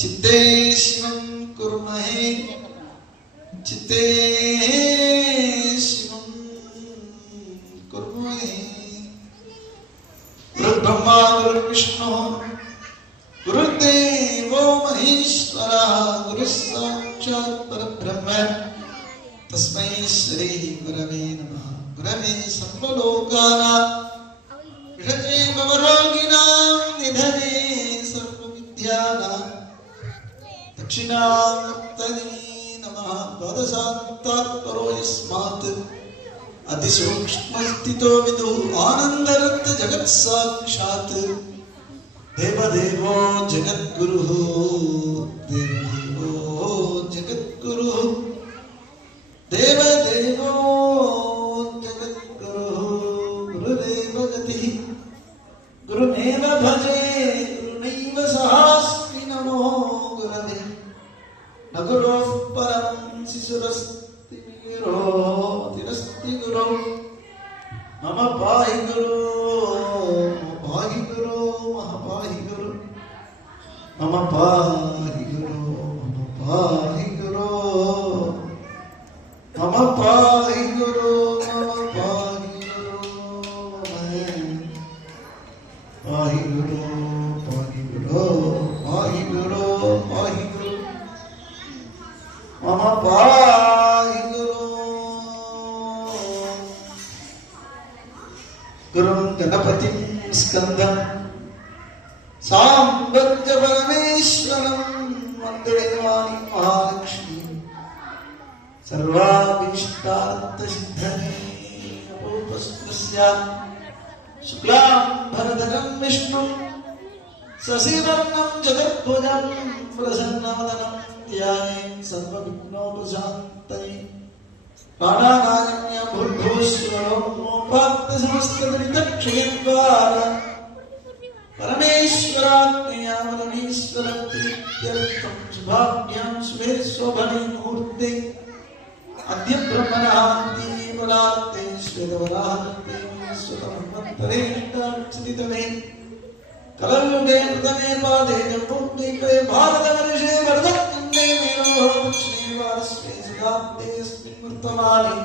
चित्ते शिवं कुर्महे चित्ते शिवं कुर्महे गुरुर्ब्रह्मा गुरुर्विष्णु गुरुर्देवो महेश्वरः गुरुः साक्षात् परब्रह्म तस्मै श्री गुरवे नमः। गुरवे सर्वलोकानां विषजे भवरोगिणां निधने सर्वविद्यानां दक्षिणामूर्तये नमः। द्वादशान्तात्परो यस्मात् अतिसूक्ष्मस्थितो विदुः आनन्दरत् जगत्साक्षात् देवदेवो जगद्गुरुः देवदेवो जगद्गुरुः देवदेवो जगद्गुरुः गुरुदेव गतिः गुरुमेव भजे गुरुनैव सहास्मि नमो गुरवे न गुरोः परं शिशुरस्ति तिरस्ति गुरो मम पाहि गुरो पाहि गुरो मम पाहि गुरो मम पाहि गुरो मम पाहि गुरो मम पाहि गुरो मम पाहि गुरो पाहि गुरो पाहि गुरो पाहि गुरो पाहि गुरो मम पाहि गुरो। गुरुं गणपतिं स्कन्दं साम्बं परमेश्वरं वन्दे वाणी महालक्ष्मीं सर्वाभीष्टार्थसिद्धये नमोऽस्तुस्यात् शुक्लां भरधरं विष्णुं शशिवर्णं चतुर्भुजं प्रसन्नवदनं ध्यायेत् सर्वविघ्नोपशान्तये। प्राणानाय भूर्भुवस्सुवरोपात्तसमस्तदरितक्षयद्वारा परमेश्वराज्ञया परमेश्वरप्रीत्यर्थं शुभाभ्यां शुभे शोभने मुहूर्ते अद्य ब्रह्मणान्ति बलात्ते श्वेतवराहते स्वतमन्वन्तरे चितितमे कलयुगे प्रथमे पादे जम्बूद्वीपे भारतवर्षे वरदखण्डे मेरो दक्षिणे वारस्वे सुधाब्देऽस्मिन् वर्तमाने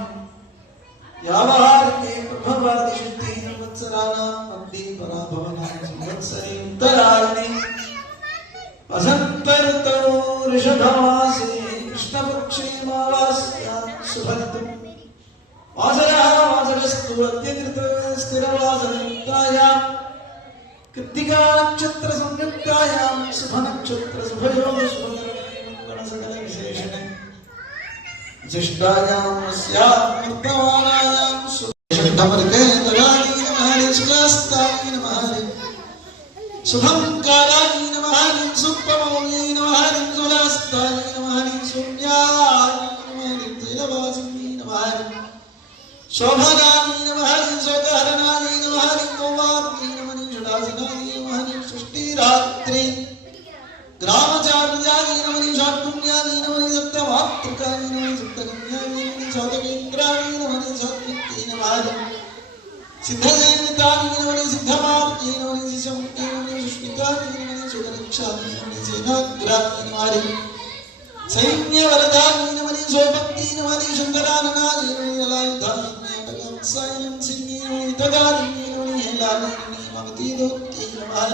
यावहार्ये प्रभवादिशुद्धि संवत्सराणां मध्ये पराभवनां संवत्सरे उत्तरायणे वसन्त ऋतौ ऋषभमासे कृष्णपक्षे मावास्यां शुभऋतौ वासरः वासरस्तु अद्य स्थिरवासरयुक्तायां कृत्तिका नक्षत्र संयुक्तायां शुभ नक्षत्र शुभयोग शुभगण विशेषणे ज्येष्ठायां अस्यां वर्तमानायां शुभवर्गे तदानी नमः शुक्लास्तानी नमः शुभं कालानी नमः सुप्पमौली नमः सुलास्तानी नमः शून्याय नमः तैलवासिनी नमः शोभनानी नमः शोकहरणानी नमः कौमार्गी नमः षडासनानी नमः षष्ठीरात्रि ग्रामचार्यानी नमः शाकुन्यानी नमः सप्तमातृकानी नमः सप्तकन्यानी नमः शतकेन्द्रानी नमः सात्विकी नमः सिद्धजयन्तानी नमः सिद्धमार्गी नमः शिशमुखी नमः सुष्मितानी नमः सुखरक्षानी नमः सेनाग्रानी नमः सैन्यवरदानी नमः सोपत्ती नमः शंकराननानी नमः लायुधानी सायं सिंही नमः तगानी नमः हेलानी नमः ममती दोत्ती नमः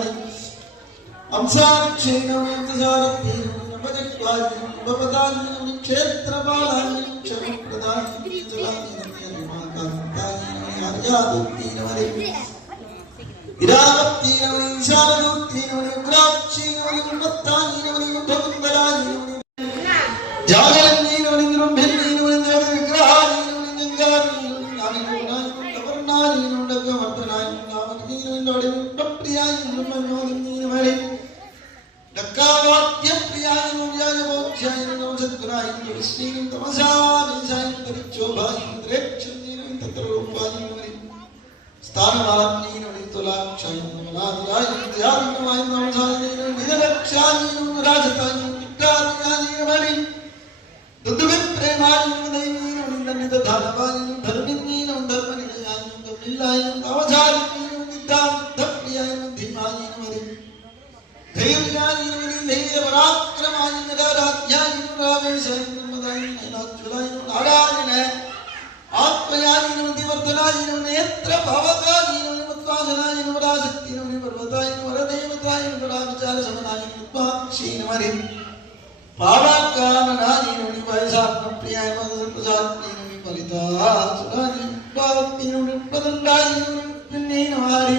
अंसाक्षेण विंतसारथेन नवजक्वादिनं भवदादिनं क्षेत्रपालादिनं क्षमप्रदादिनं जलादिनं मातादिनं आर्यादिनं हरे इरावतीनं ईशानदूतीनं उग्राक्षीनं उन्मत्तादिनं भगवन्दरादिनं जागरणीनं ब्रह्मणीनं जगद्विग्रहादिनं गंगादिनं नादिनं नवर्णादिनं डगमर्दनादिनं नामकीनं नोडिनं प्रियादिनं मनोदिनं हरे डक्कावाक्य प्रियादिनं व्याजवोक्षादिनं सद्गुणादिनं विष्णुं तमसादिनं तरिचोभादिनं त्रेक्षदिनं तत्र रूपादिनं हरे स्थानवादिनं तुलाक्षादिनं मनादिनं ध्यादिनं नमसादिनं निरक्षादिनं राजतादिनं नित्यादिनं हरे दुद्दुवित प्रेमादिनं दैवीनं निन्दनिदधानवादिनं धर्मिनीनं धर्मनिलयादिनं धर्मिल्लादिनं अवधारिनीनं नित्यादिनं धीमादिनं हरे धैर्यादिनं धैर्यपराक्रमादिनं राराध्यादिनं रामेशादिनं मदादिनं नैनाज्वलादिनं नारायणः आत्मयादिनं दिवर्धनादिनं नेत्रभावकादिनं मत्वाजनादिनं वराशक्तिनं पर्वतादिनं वरदेवतादिनं वराविचारशमनादिनं उत्पाक्षीनं हरे पावाकामनादिनं वैशाखप्रियादिनं प्रसादिनं परितासुरादिनं पावत्तिनं प्रदण्डादिनं पुण्येन हरे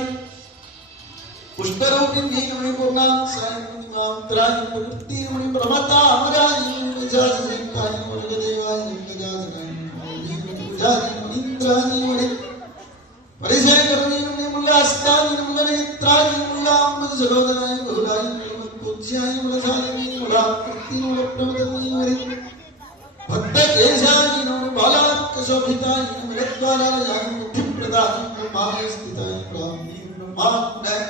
पुष्परूपिणीनं पूर्णाक्षादिनं मात्रादिनं प्रकृतिनं प्रमता अमरादिनं विजासनिकादिनं वर्गदेवादिनं गजासनादिनं इंद्रादिनं हरे परिशेखरदिनं मुल्लास्तादिनं गणेत्रादिनं मुल्लाम्बुजगोदरादिनं बहुलादिनं पूज्यादिनं मुलसादिनं मुलाकृतिनं प्रमददिनं हरे भक्तकेशादिनं बालार्कशोभितादिनं मुलद्वारादिनं बुद्धिप्रदादिनं महास्थितादिनं ब्राह्मीनं ब्रह्माण्डः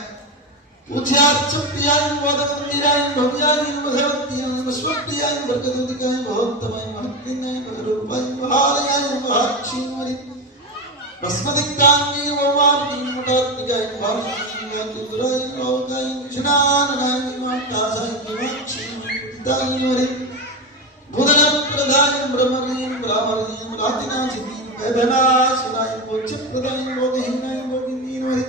पूज्यार्चप्रियादिनं बोधमन्दिरादिनं भव्यादिनं भगवतीनं विश्वप्रियादिनं वर्गदूतिकादिनं भगवत्तमादिनं महत्त्वनादिनं भगरूपादिनं महालयादिनं महाक्षीनं हरे भस्मदिक्ताङ्गीनं भवार्दिनं मुटात्मिकादिनं भारतीनं दुरादिनं भावकादिनं विष्णाननादिनं मातासादिनं माक्षीनं मुदितादिनं हरे भूदनप्रदादिनं ब्रह्मणीनं ब्राह्मणीनं रातिनाशिनीनं वेदनाशनादिनं मोक्षप्रदादिनं भोगहीनादिनं भोगिनीनं हरे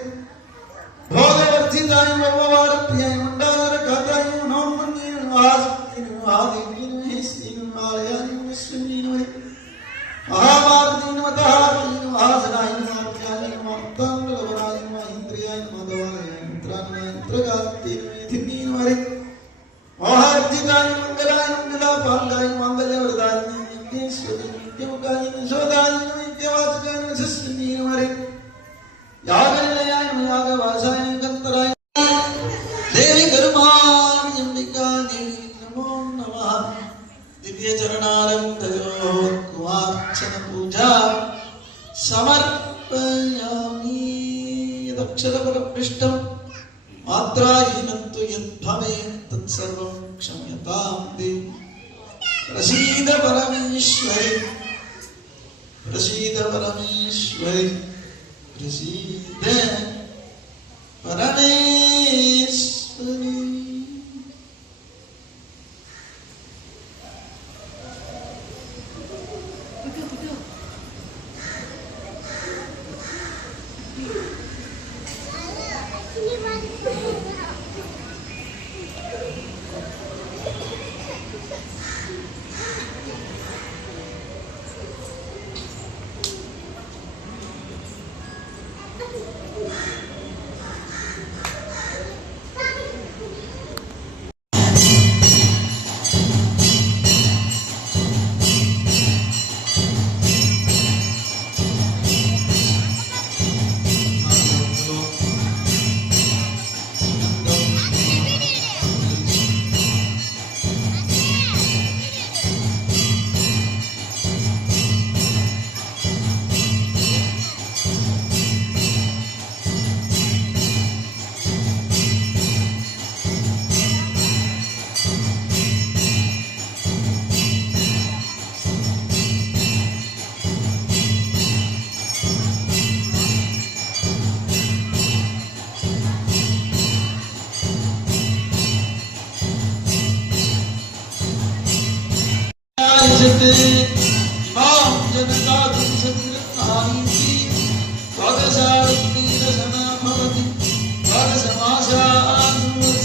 भोगवर्जितादिनं भववारप्रियादिनं मण्डारकातादिनं नौमन्यीनं आसक्तिनं आदिनीनं हेस्तीनं आलयादिनं विश्वनीनं हरे महाभारतीनं मतहारतीनं आसनादिनं आर्यादिनं मार्ताण्डलवनादिनं महेन्द्रियादिनं मदवादिनं मित्रादिनं इंद्रगात्तीनं मेधिनीनं हरे महार्जितादिनं मंगलादिनं गदापालादिनं माङ्गल्यवरदादिनं नित्येश्वरीनं नित्यमुखादिनं शोधादिनं नित्यवाचकादिनं शस्त्रीनीनं हरे यागनिलयादिनं यागवासादिनं गन्तराय देवी करुमाणि अंबिका देवी नमो नमः दिव्य चरणारविन्दयोः कुमार्चन पूजा समर्पयामि यदक्षरपरपृष्ठं मात्राहीनं तु यद्भवेत् तत्सर्वं क्षम्यतां देवि प्रसीद परमेश्वरि प्रसीद परमेश्वरि प्रसीद परमेश्वरि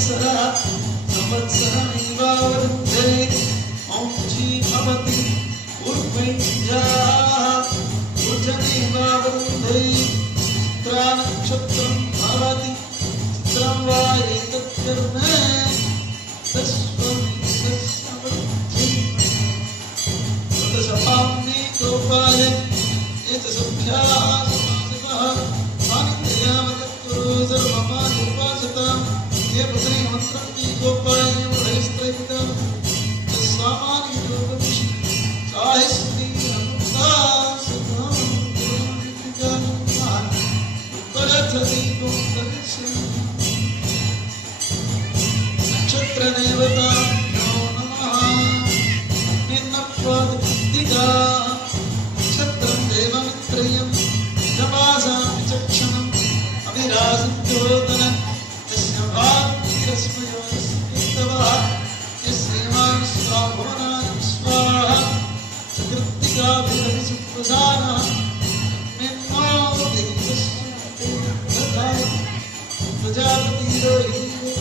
Sara संवत्सरमेवावरुन्धे औंची भवति उर्वैञ्जाः ऊर्जमेवावरुन्धे चित्रानक्षत्रं भवति चित्रं वा एतत्कर्म तस्वं तस्वमर्थि तदशपाम्ने गोपाय एतसभ्याः समासवः आनन्दयावतत्कुरु सर्वमानुपासतां ये पुत्रे मन्त्रं की गोपाय वधैस्त्रैवितं तस्वामानि योगविषि साहिस्ति अनुक्ता सदां गुरुविज्ञानं परथदीपं दर्शयामि नक्षत्रदेवताभ्यो नमः निन्नपादकृत्तिका नक्षत्रं देवमित्रयं जपासां विचक्षणम् अभिरासिद्योतन यस्य भातिरस्मयोस्तवः यस्यैवां स्वाभुवनाय स्वाहा सकृत्तिकाभिरविसुप्रसारः निन्नो देवस्य तथा प्रजापतिरोहितो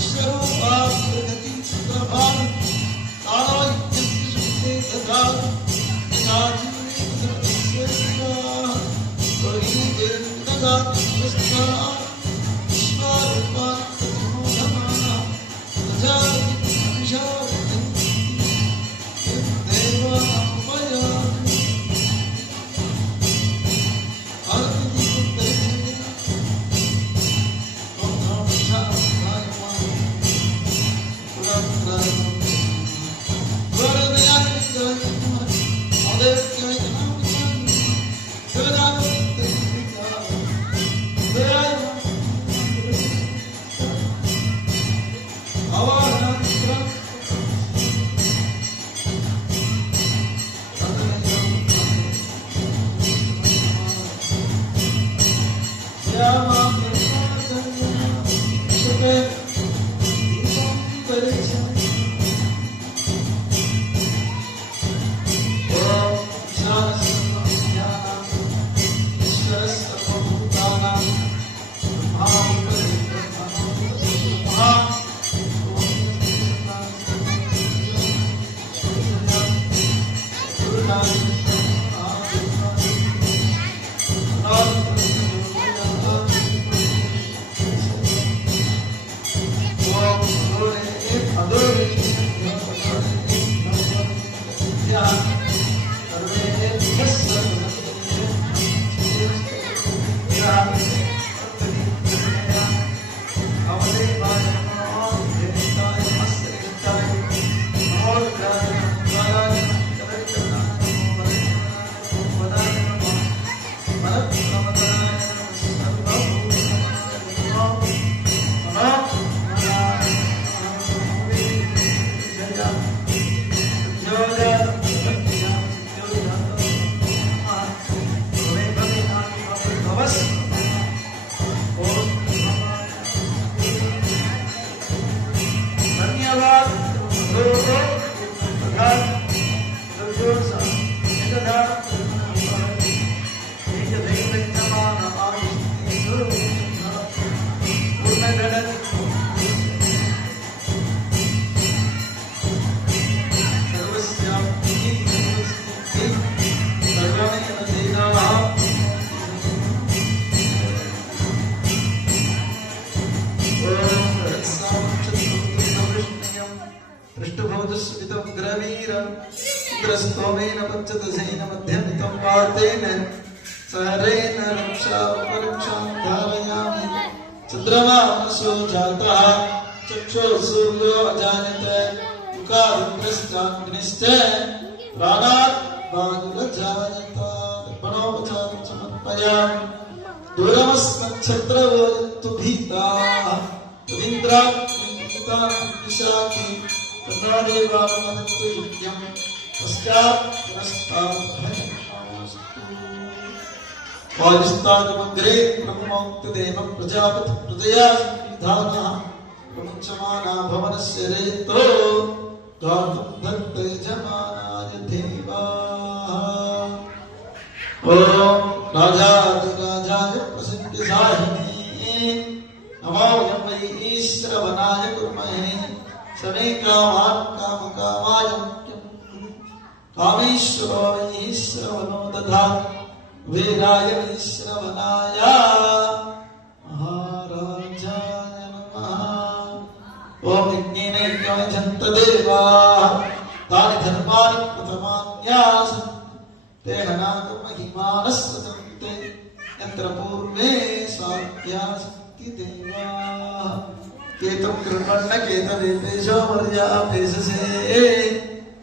स्वरूपाप्रगति सुप्रभां तारायज्ञस्य तथा यथाजीवे सर्वस्य रोहितेन्दगा पुष्पा विश्वारूपा तमोधमाना प्रजापति विशारदन्ति देवानामुपयामि ग्रस्तोमेन पञ्चदशेन मध्यमितं वातेन सहरेण रक्षां धारयामि चन्द्रमासो जातः चक्षुः सूर्यो अजायते मुखारुद्रश्चाग्निश्च प्राणात् वायुरजायत अर्पणोपचारं समर्पयामि दूरमस्मच्छत्रवो यन्तु भीताः रवीन्द्राग्निमितां विशाखि तन्नादेवामदत्तु युज्ञं पश्चात् पुरस्तात् वायुस्तादमग्रे ब्रह्मोक्तदेवं प्रजापति प्रजया संविधानः प्रमुच्यमाना भवनस्य रेतो गातुं दत्त यजमानाय देवाः ॐ राजाधिराजाय प्रसिद्धिसाहिने नमो वै श्रवणाय कुर्महे समे कामान् कामकामाय कामेश्वरो वै श्रवणो दधात् वीराय वै श्रवणाय महाराजाय नमः। ओम यज्ञेन यज्ञमयजन्त देवाः तानि धर्माणि प्रथमान्यास तेन नागमहिमानः सजन्ते यत्र पूर्वे साध्यास्ति देवाः केतं कृपन्न केतवेपेशो मर्यापेशसे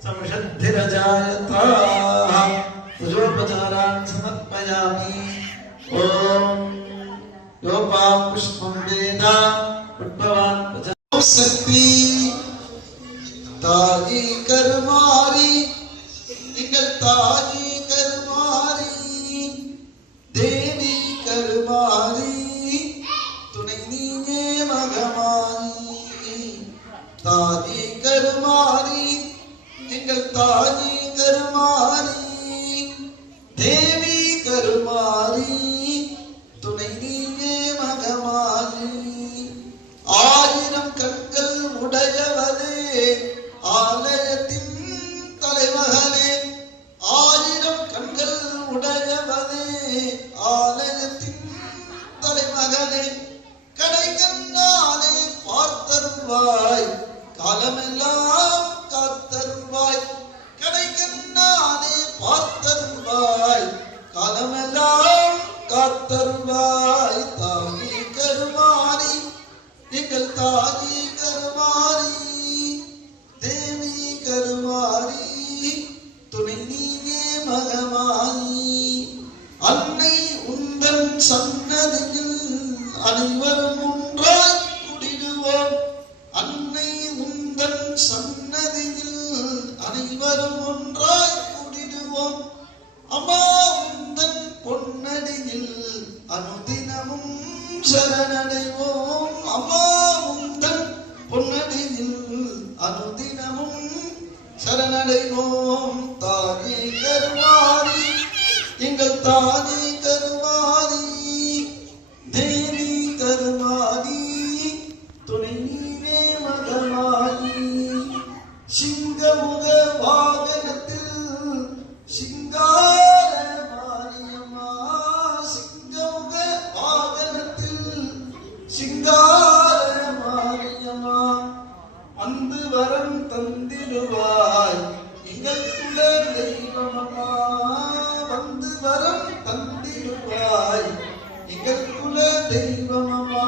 समषद्धिरजायताः पुजोपचारान् समर्पयामि। ओम योपां पुष्पं वेद पुष्पवान् शक्ति ताजी कर्मारी निकल ताजी कर्मारी देवी कर्मारी तुने नीने मगमानी ताजी कर्मारी निकल ताजी कर्मारी देवी कर्मारी तुने नीने मगमानी ஆயிரம் கண்கள் உடையவளே ஆலயத்தின் தலைமகளே ஆயிரம் கண்கள் உடையவளே ஆலயத்தின் தலைமகளே கடை கண்ணாலே பார்த்தருவாய் காலமெல்லாம் காத்தருவாய் கடை கண்ணாலே பார்த்தருவாய் காலமெல்லாம் காத்தருவாய் தாமி கருமாரி निकल ताजी करमारी देवी करमारी तुने नीगे मगमानी अन्नै उन्दन सन्नदिயில் அனைவரும் ஒன்றாய் கூடிடுவோம் अन्नै उन्दन सन्नदिயில் அனைவரும் ஒன்றாய் கூடிடுவோம் அம்மா உந்தன் பொன்னடியில் அனுதினமும் சரணடைவோம் அம்மா உந்தன் பொன்னடியில் அனுதினமும் சரணடைவோம் தாயே கருமாரி எங்கள் தாயே கருமாரி தேவி கருமாரி துணை நீரே மகமாரி சிங்கமுக வாகனத்தில் சிங்கார மாரியம்மா சிங்கமுக வாகனத்தில் சிங்கார மாரியம்மா வந்து வரம் தந்திடுவாய் எங்கள் குல தெய்வமம்மா வந்து வரம் தந்திடுவாய் எங்கள் குல தெய்வமம்மா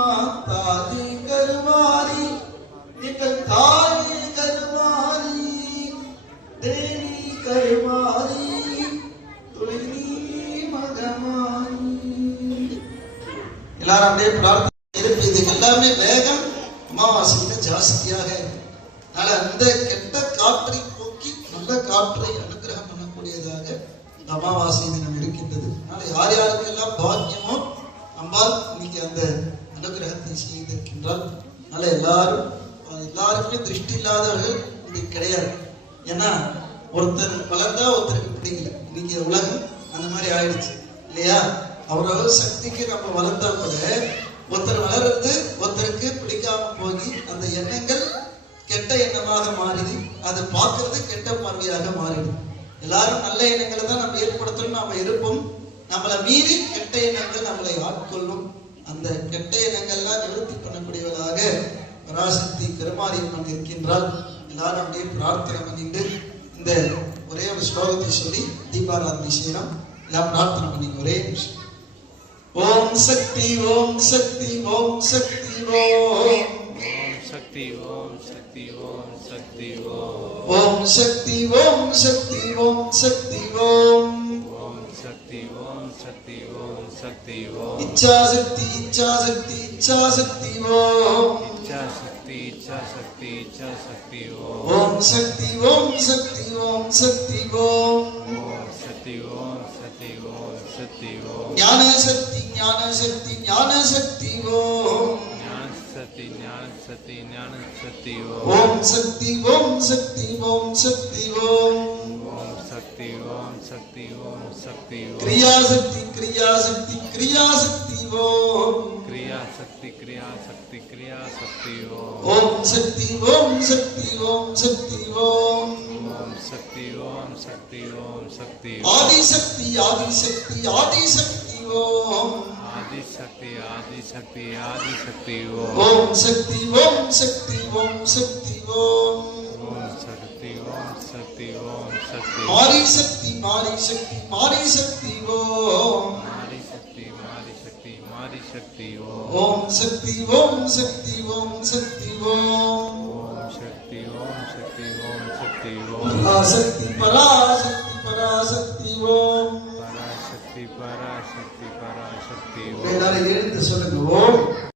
தாயே கருமாரி எங்கள் தாயே கருமாரி தேவி கருமாரி துணை மகமாரி எல்லாரும் அப்படியே பிரார்த்தனை இருக்கு. இது எல்லாமே வேகம் அமாவாசையில ஜாஸ்தியாக அதனால அந்த கெட்ட காற்றை போக்கி நல்ல காற்றை அனுகிரகம் பண்ணக்கூடியதாக இந்த அமாவாசை தினம் இருக்கின்றது. அதனால யார் யாருக்கு எல்லாம் பாக்கியமோ அம்பாள் இன்னைக்கு அந்த அனுகிரகத்தை செய்திருக்கின்றால் அதனால எல்லாருக்குமே திருஷ்டி இல்லாதவர்கள் இது கிடையாது. ஏன்னா ஒருத்தர் வளர்ந்தா ஒருத்தருக்கு பிடிக்கல. இன்னைக்கு உலகம் அந்த மாதிரி ஆயிடுச்சு இல்லையா? அவரவர் சக்திக்கு நம்ம வளர்ந்தா கூட ஒருத்தர் வளர்றது ஒருத்தருக்கு பிடிக்காம போகி அந்த எண்ணங்கள் கெட்ட எண்ணமாக மாறிது. அதை பார்க்கறது கெட்ட பார்வையாக மாறிடுது. எல்லாரும் நல்ல எண்ணங்களை தான் நம்ம ஏற்படுத்தணும். நாம இருப்போம். நம்மளை மீறி கெட்ட எண்ணங்கள் நம்மளை ஆட்கொள்ளும். அந்த கெட்ட எண்ணங்கள்லாம் நிவர்த்தி பண்ணக்கூடியவர்களாக பராசக்தி கருமாரியம்மன் இருக்கின்றால் எல்லாரும் அப்படியே பிரார்த்தனை பண்ணிட்டு இந்த ஒரே ஒரு ஸ்லோகத்தை சொல்லி தீபாராதனை செய்யணும். எல்லாம் பிரார்த்தனை பண்ணிங்க. ஒரே நிமிஷம். ஓம் சக்தி ஓம் சக்தி ஓம் சக்தி ஓம் சக்தி ஓம் சக்தி ஓம் சக்தி ஓம் ஓம் சக்தி ஓம் சக்தி ஓம் சக்தி ஓம் ஓம் சக்தி ஓம் சக்தி ஓம் சக்தி ஓம் இச்சா சக்தி இச்சா சக்தி இச்சா சக்தி ஓம் இச்சா சக்தி இச்சா சக்தி இச்சா சக்தி ஓம் ஓம் சக்தி ஓம் சக்தி ஓம் சக்தி ஓம் ஓம் சக்தி ஓம் சக்தி ஓம் சக்தி ஓம் ஞான சக்தி ஞான சக்தி ஞான சக்தி ஓம் ஞான சக்தி ஞான சக்தி ஞான சக்தி ஓம் சக்தி ஓம் சக்தி ஓம் சக்தி ஓம் ஓம் சக்தி ஓம் சக்தி ஓம் சக்தி கிரியா சக்தி கிரியா சக்தி கிரியா சக்தி ஓம் கிரியா சக்தி கிரியா சக்தி கிரியா சக்தி ஓம் சக்தி ஓம் சக்தி ஓம் சக்தி ஓம் ஓம் சக்தி ஓம் சக்தி ஓம் சக்தி ஆதி சக்தி ஆதி சக்தி ஆதி சக்தி ஓம் ஆதி சக்தி ஆதி சக்தி ஆதி சக்தி ஓம் சக்தி ஓம் சக்தி ஓம் சக்தி ஓம் ஓம் சக்தி ஓம் சக்தி ஓம் சக்தி மாரி சக்தி மாரி சக்தி மாரி சக்தி ஓம் மாரி சக்தி மாரி சக்தி மாரி சக்தி ஓம் சக்தி ஓம் சக்தி ஓம் சக்தி ஓம் ஓம் சக்தி ஓம் சக்தி ஓம் சக்தி பராசக்தி பராசக்தி பராசக்தி ஓம் பராசக்தி பராசக்தி பராசக்தி எல்லாரும் எழுந்து சொல்லுங்க ஓம்